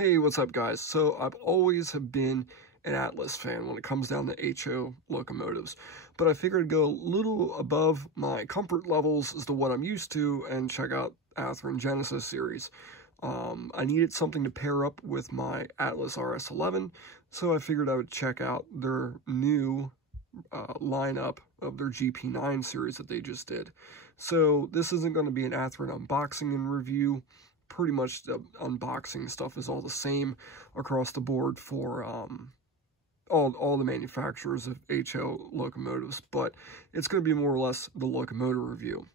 Hey, what's up guys? So I've always have been an Atlas fan when it comes down to HO locomotives, but I figured I'd go a little above my comfort levels as to what I'm used to and check out Athearn Genesis series. I needed something to pair up with my Atlas RS11, so I figured I would check out their new lineup of their GP9 series that they just did. So this isn't going to be an Athearn unboxing and review. Pretty much the unboxing stuff is all the same across the board for all the manufacturers of HO locomotives, but it's going to be more or less the locomotive review.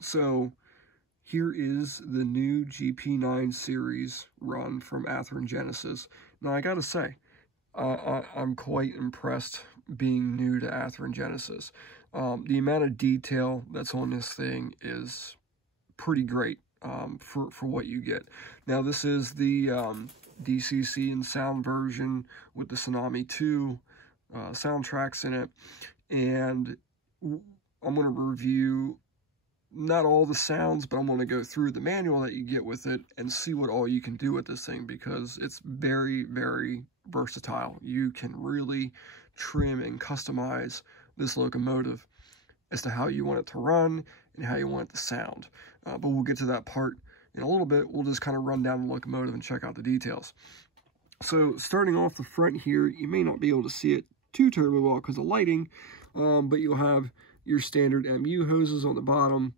So here is the new GP9 series run from Athearn Genesis. Now I gotta say, I'm quite impressed being new to Athearn Genesis. The amount of detail that's on this thing is pretty great. For what you get. Now this is the DCC and sound version with the Tsunami 2 soundtracks in it, and I'm going to review not all the sounds, but I'm going to go through the manual that you get with it and see what all you can do with this thing, because it's very, very versatile. You can really trim and customize this locomotive as to how you want it to run and how you want it to sound. But we'll get to that part in a little bit. We'll just kind of run down the locomotive and check out the details. So starting off the front here, you may not be able to see it too terribly well because of lighting, but you'll have your standard MU hoses on the bottom,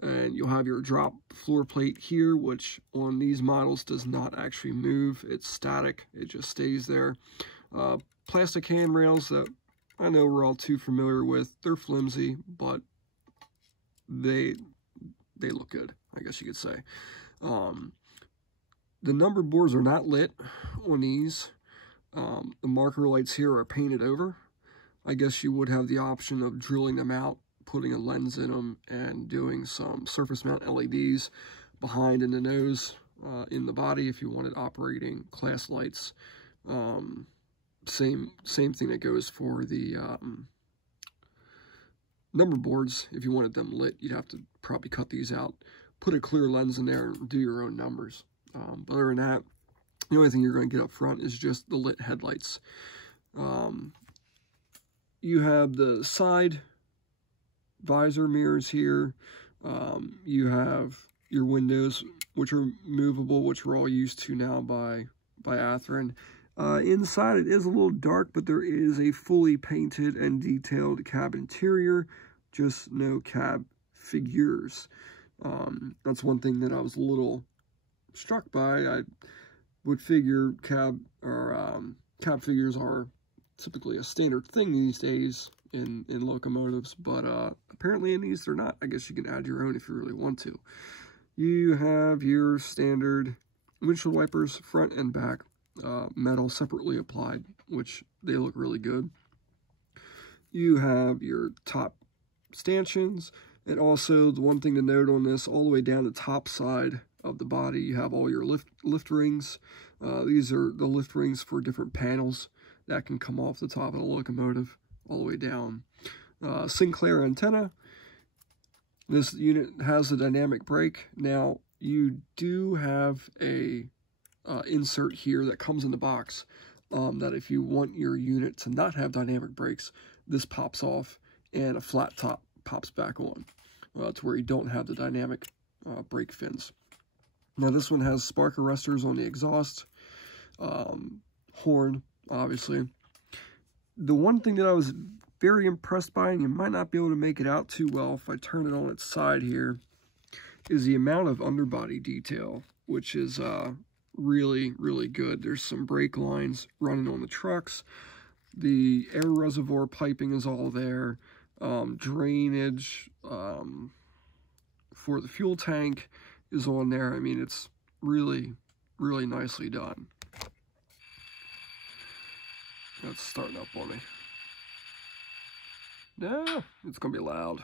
and you'll have your drop floor plate here, which on these models does not actually move. It's static. It just stays there. Plastic handrails that I know we're all too familiar with. They're flimsy, but they look good, I guess you could say. The number boards are not lit on these. The marker lights here are painted over. I guess you would have the option of drilling them out, putting a lens in them, and doing some surface mount LEDs behind in the nose, in the body if you wanted operating class lights. Same thing that goes for the number boards. If you wanted them lit, you'd have to probably cut these out, put a clear lens in there, and do your own numbers. But other than that, the only thing you're going to get up front is just the lit headlights. You have the side visor mirrors here. You have your windows, which are movable, which we're all used to now by Athearn. Inside it is a little dark, but there is a fully painted and detailed cab interior, just no cab figures. That's one thing that I was a little struck by. I would figure cab figures are typically a standard thing these days in locomotives, but apparently in these they're not. I guess you can add your own if you really want to. You have your standard windshield wipers, front and back. Metal separately applied, which they look really good. You have your top stanchions, and also the one thing to note on this, all the way down the top side of the body, you have all your lift rings. These are the lift rings for different panels that can come off the top of the locomotive all the way down. Sinclair antenna. This unit has a dynamic brake. Now, you do have a insert here that comes in the box, that if you want your unit to not have dynamic brakes, this pops off and a flat top pops back on, to where you don't have the dynamic brake fins. Now this one has spark arresters on the exhaust, horn, obviously. The one thing that I was very impressed by, and you might not be able to make it out too well if I turn it on its side here, is the amount of underbody detail, which is really, really good. There's some brake lines running on the trucks. The air reservoir piping is all there. Drainage for the fuel tank is on there. I mean, it's really, really nicely done. That's starting up on me. No, it's going to be loud.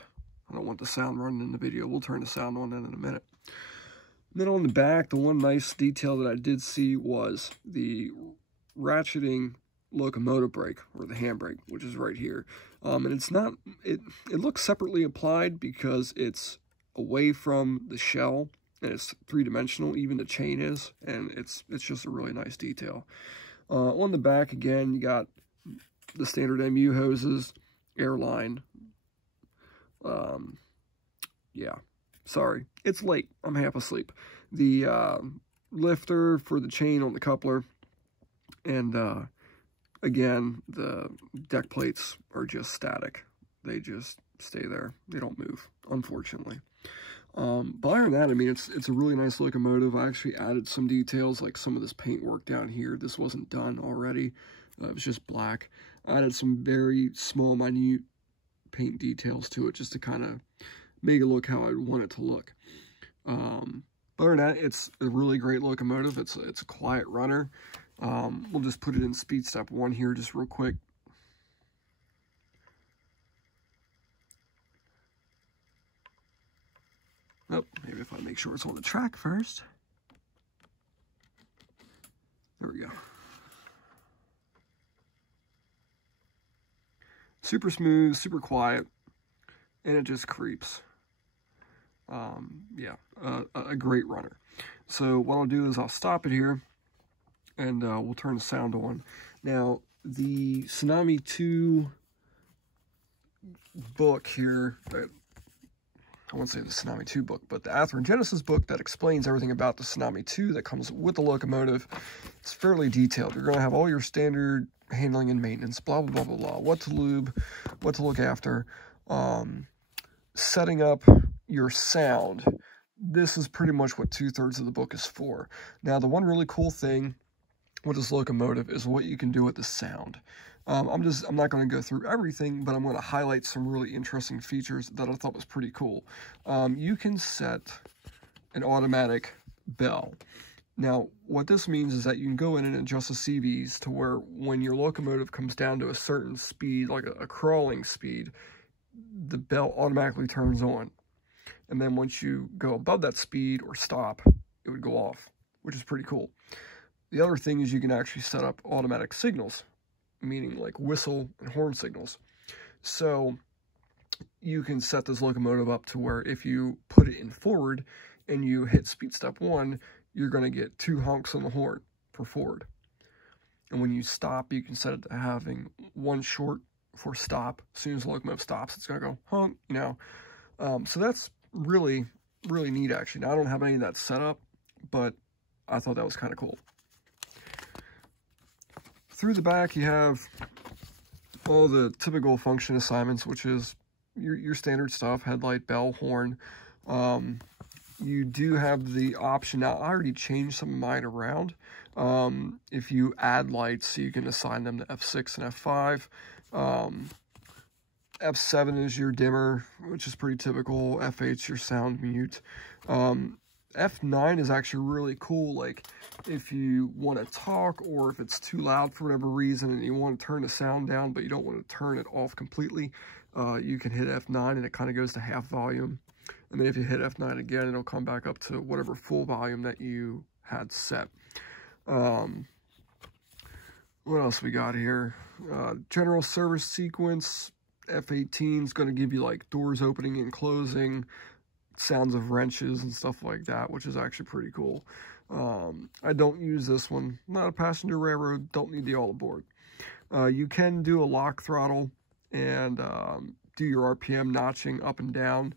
I don't want the sound running in the video. We'll turn the sound on in a minute. And then on the back, the one nice detail that I did see was the ratcheting locomotive brake, or the handbrake, which is right here. And it's not, it looks separately applied because it's away from the shell and it's three-dimensional, even the chain is, and it's just a really nice detail. On the back, again, you got the standard MU hoses, airline. Yeah, sorry, it's late. I'm half asleep. The lifter for the chain on the coupler, and again, the deck plates are just static. They just stay there. They don't move, unfortunately. But other than that, I mean, it's a really nice locomotive. I actually added some details, like some of this paint work down here. This wasn't done already. It was just black. I added some very small, minute paint details to it just to kind of make it look how I want it to look. But other than that, it's a really great locomotive. It's a quiet runner. We'll just put it in speed step 1 here just real quick. Oh, maybe if I make sure it's on the track first. There we go. Super smooth, super quiet, and it just creeps. Yeah, a great runner. So what I'll do is I'll stop it here, and we'll turn the sound on. Now, the Tsunami 2 book here, I won't say the Tsunami 2 book, but the Athearn Genesis book that explains everything about the Tsunami 2 that comes with the locomotive, it's fairly detailed. You're going to have all your standard handling and maintenance, blah, blah, blah, blah, blah, what to lube, what to look after, setting up your sound. This is pretty much what 2/3 of the book is for. Now, the one really cool thing with this locomotive is what you can do with the sound. I'm not going to go through everything, but I'm going to highlight some really interesting features that I thought was pretty cool. You can set an automatic bell. Now, what this means is that you can go in and adjust the CVs to where when your locomotive comes down to a certain speed, like a crawling speed, the bell automatically turns on. And then once you go above that speed or stop, it would go off, which is pretty cool. The other thing is you can actually set up automatic signals, meaning like whistle and horn signals. So you can set this locomotive up to where if you put it in forward and you hit speed step 1, you're going to get 2 honks on the horn for forward. And when you stop, you can set it to having 1 short for stop. As soon as the locomotive stops, it's going to go honk, you know. So that's really, really neat, actually. Now, I don't have any of that set up, but I thought that was kind of cool. Through the back, you have all the typical function assignments, which is your standard stuff, headlight, bell, horn. You do have the option. Now, I already changed some of mine around. If you add lights, you can assign them to F6 and F5. F7 is your dimmer, which is pretty typical. F8's your sound mute. F9 is actually really cool. Like, if you want to talk or if it's too loud for whatever reason and you want to turn the sound down, but you don't want to turn it off completely, you can hit F9 and it kind of goes to half volume. And then if you hit F9 again, it'll come back up to whatever full volume that you had set. What else we got here? General service sequence. F18 is going to give you like doors opening and closing, sounds of wrenches and stuff like that, which is actually pretty cool. I don't use this one. Not a passenger railroad, don't need the all aboard. You can do a lock throttle and do your RPM notching up and down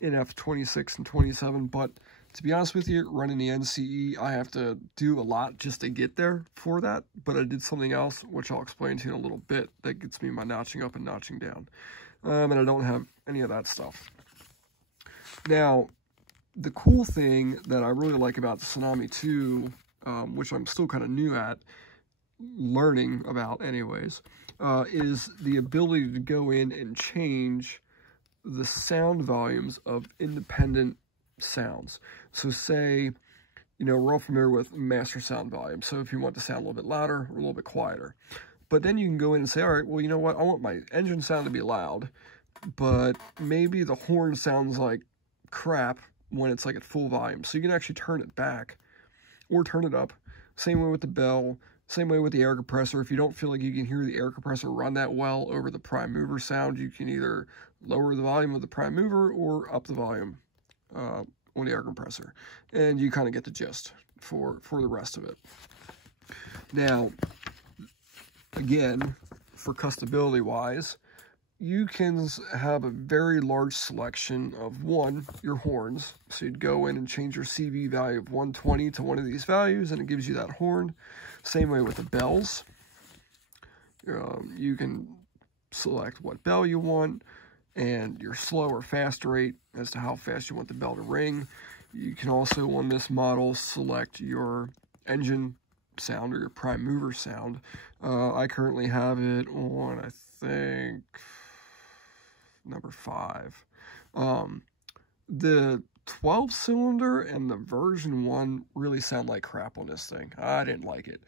in F26 and 27, but to be honest with you, running the NCE, I have to do a lot just to get there for that, but I did something else, which I'll explain to you in a little bit, that gets me my notching up and notching down. And I don't have any of that stuff. Now, the cool thing that I really like about the Tsunami 2, which I'm still kind of new at, learning about anyways, is the ability to go in and change the sound volumes of independent sounds. So say, you know, we're all familiar with master sound volume. So if you want to sound a little bit louder or a little bit quieter. But then you can go in and say, all right, well, you know what? I want my engine sound to be loud, but maybe the horn sounds like crap when it's like at full volume. So you can actually turn it back or turn it up. Same way with the bell. Same way with the air compressor. If you don't feel like you can hear the air compressor run that well over the prime mover sound, you can either lower the volume of the prime mover or up the volume. on the air compressor, and you kind of get the gist for the rest of it. Now, again, for custability wise, you can have a very large selection of, one, your horns. So you'd go in and change your CV value of 120 to one of these values, and it gives you that horn. Same way with the bells. You can select what bell you want, and your slow or fast rate as to how fast you want the bell to ring. You can also, on this model, select your engine sound or your prime mover sound. I currently have it on, I think, number 5. The 12-cylinder and the version 1 really sound like crap on this thing. I didn't like it.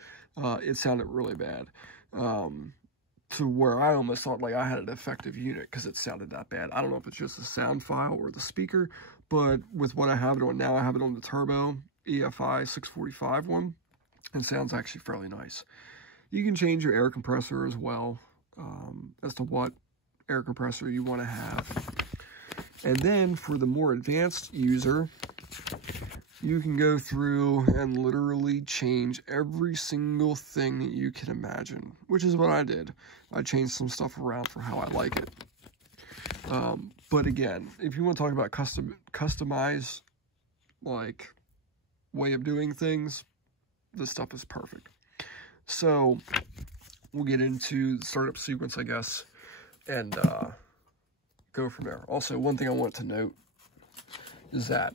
It sounded really bad. To where I almost thought like I had a defective unit because it sounded that bad. I don't know if it's just the sound file or the speaker, but with what I have it on now, I have it on the Turbo EFI 645 one, and sounds actually fairly nice. You can change your air compressor as well, as to what air compressor you want to have. And then for the more advanced user, you can go through and literally change every single thing that you can imagine, which is what I did. I changed some stuff around for how I like it. But again, if you want to talk about customized, like, way of doing things, this stuff is perfect. So we'll get into the startup sequence, I guess, and go from there. Also, one thing I want to note is that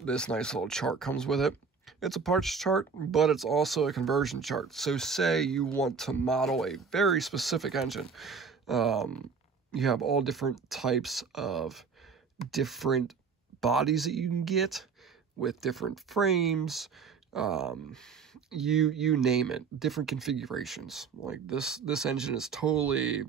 this nice little chart comes with it. It's a parts chart, but it's also a conversion chart. So say you want to model a very specific engine. You have all different types of different bodies that you can get with different frames. You name it, different configurations. Like this engine is totally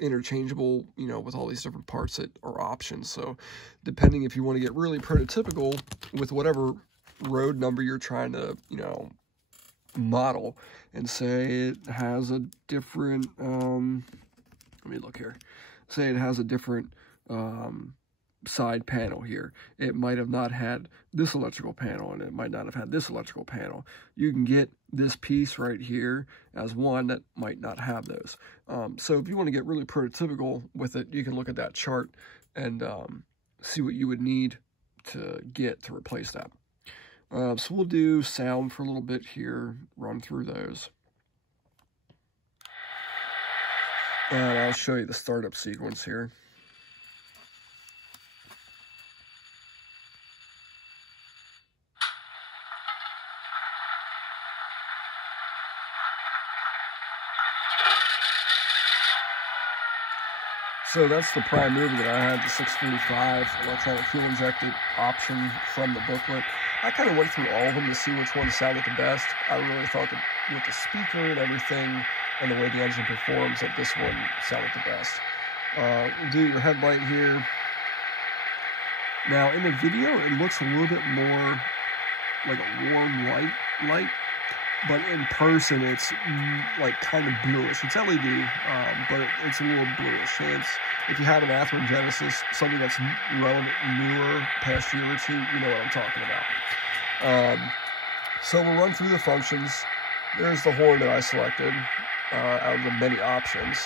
interchangeable, you know, with all these different parts that are options. So depending if you want to get really prototypical with whatever road number you're trying to, you know, model, and say it has a different, let me look here, say it has a different side panel here. It might have not had this electrical panel, and it might not have had this electrical panel. You can get this piece right here as one that might not have those. So if you want to get really prototypical with it, you can look at that chart and see what you would need to get to replace that. So we'll do sound for a little bit here, run through those. And I'll show you the startup sequence here. So that's the prime mover that I had, the 645 electronic fuel injected option from the booklet. I kind of went through all of them to see which one sounded the best. I really thought that with the speaker and everything and the way the engine performs, that this one sounded the best. Do your headlight here. Now in the video, it looks a little bit more like a warm white light. But in person, it's like kind of bluish. It's LED, but it's a little bluish. And if you have an Athearn Genesis, something that's relevant, newer, past year or two, you know what I'm talking about. So we'll run through the functions. There's the horn that I selected out of the many options.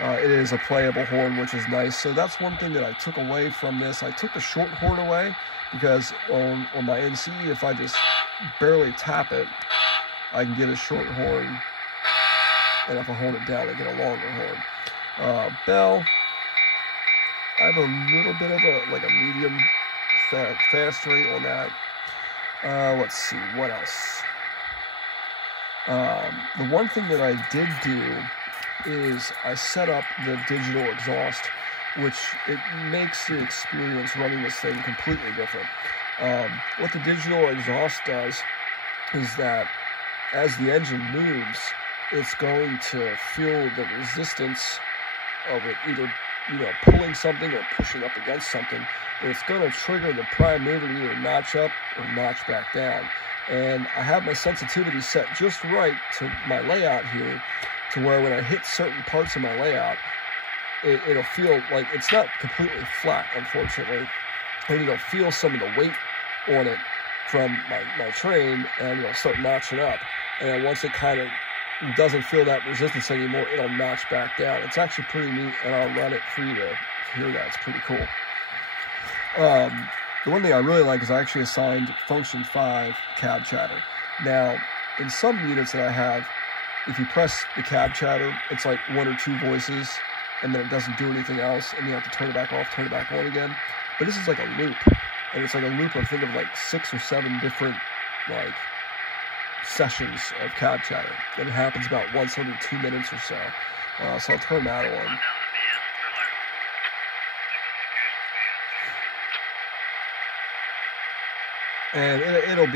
It is a playable horn, which is nice. So that's one thing that I took away from this. I took the short horn away because on my NC, if I just barely tap it, I can get a short horn, and if I hold it down, I get a longer horn. Bell, I have a little bit of a medium fast rate on that. Let's see, what else? The one thing that I did do is I set up the digital exhaust, which it makes the experience running this thing completely different. What the digital exhaust does is that as the engine moves, it's going to feel the resistance of it either, you know, pulling something or pushing up against something. And it's going to trigger the prime mover to either notch up or notch back down. And I have my sensitivity set just right to my layout here, to where when I hit certain parts of my layout, it'll feel like it's not completely flat, unfortunately, and you'll feel some of the weight on it from my train, and it'll start notching up. And then once it kind of doesn't feel that resistance anymore, it'll notch back down. It's actually pretty neat, and I'll run it for you to hear that. It's pretty cool. The one thing I really like is I actually assigned function 5 cab chatter. Now, in some units that I have, if you press the cab chatter, it's like 1 or 2 voices, and then it doesn't do anything else, and you have to turn it back off, turn it back on again. But this is like a loop, and it's like a loop, I think, of like 6 or 7 different, like, sessions of cab chatter. And it happens about once every 2 minutes or so. So I'll turn that on. And it'll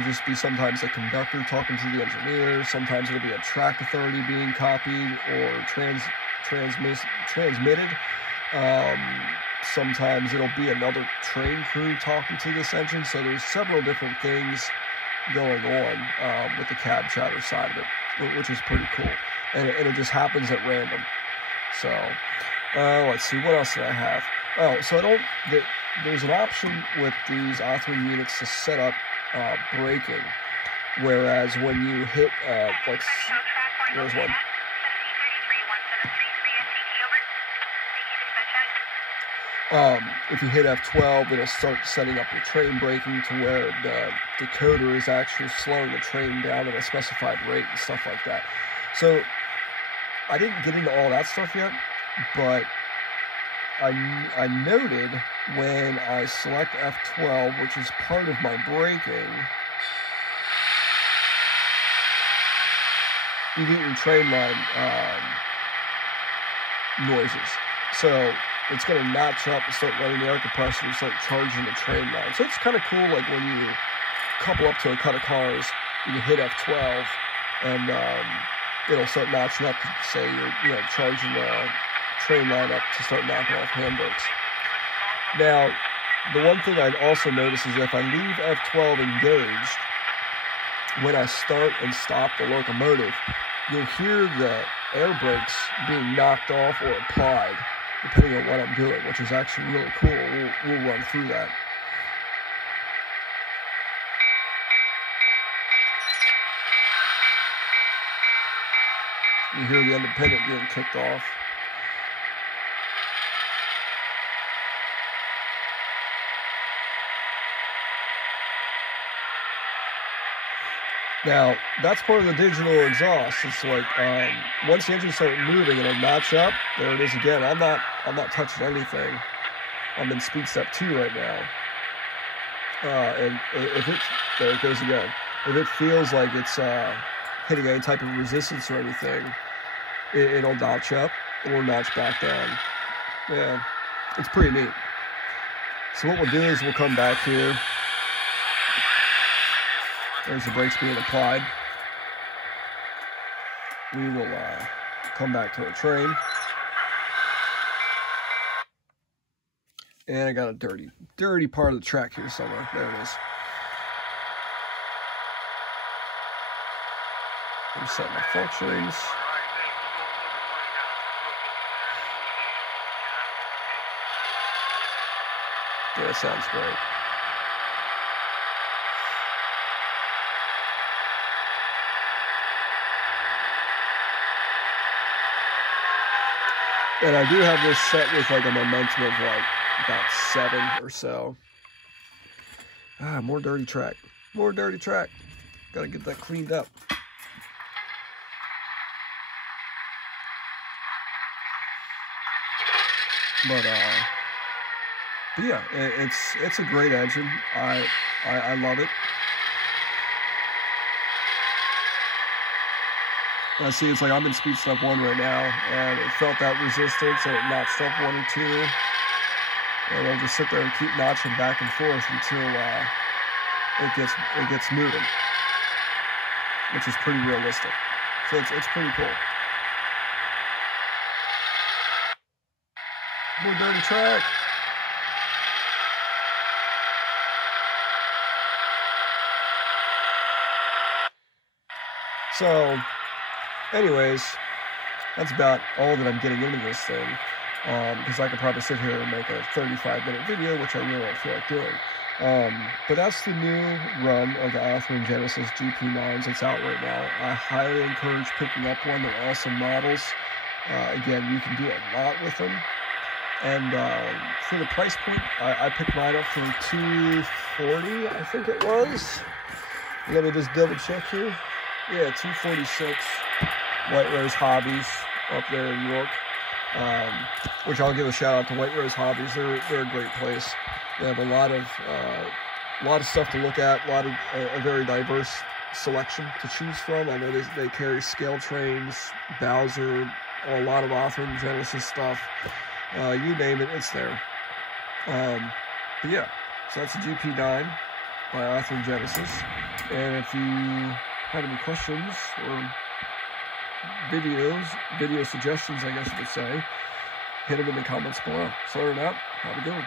just be sometimes a conductor talking to the engineer, sometimes it'll be a track authority being copied or transmitted. Sometimes it'll be another train crew talking to this engine. So there's several different things going on with the cab chatter side of it, which is pretty cool. And it just happens at random. So let's see, what else did I have? Oh, so there's an option with these Athearn units to set up braking, whereas when you hit, like, there's one. If you hit F12, it'll start setting up your train braking to where the decoder is actually slowing the train down at a specified rate and stuff like that. So I didn't get into all that stuff yet, but I noted when I select F12, which is part of my braking, you get your train line noises. So it's going to notch up and start running the air compressor and start charging the train line. So it's kind of cool, like when you couple up to a cut of cars, you hit F12, and it'll start notching up to say you're charging the train line up to start knocking off handbrakes. Now, the one thing I'd also notice is if I leave F12 engaged, when I start and stop the locomotive, you'll hear the air brakes being knocked off or applied, depending on what I'm doing, which is actually really cool. We'll run through that. You hear the independent getting kicked off. Now, that's part of the digital exhaust. It's like, once the engine starts moving, it'll notch up. There it is again. I'm not touching anything. I'm in speed step 2 right now. And if there it goes again. If it feels like it's hitting any type of resistance or anything, it'll notch up or notch back down. Yeah, it's pretty neat. So what we'll do is we'll come back here. There's the brakes being applied. We will come back to our train. And I got a dirty part of the track here somewhere. There it is. I'm setting my functions. Yeah, sounds great. And I do have this set with like a momentum of like about 7 or so. More dirty track. More dirty track. Gotta get that cleaned up. But yeah, it's a great engine. I love it. See, it's like I'm in speed step 1 right now, and it felt that resistance, and it notched up 1 or 2, and I'll just sit there and keep notching back and forth until it gets moving, which is pretty realistic. So it's pretty cool. More dirty track. So anyways, that's about all that I'm getting into this thing, because I could probably sit here and make a 35-minute video, which I really don't feel like doing. But that's the new run of the Athearn Genesis GP9s that's out right now. I highly encourage picking up one. They're awesome models. Again, you can do a lot with them. And for the price point, I picked mine up for $240, I think it was. Let me just double check here. Yeah, $246. White Rose Hobbies up there in York. Which I'll give a shout out to White Rose Hobbies. They're a great place. They have a lot of stuff to look at. A very diverse selection to choose from. I know they carry scale trains, Bowser, a lot of Athearn Genesis stuff. You name it, it's there. But yeah, so that's the GP9 by Athearn Genesis. And if you have any questions or video suggestions, I guess you could say, hit them in the comments below. So other than that, have a good one.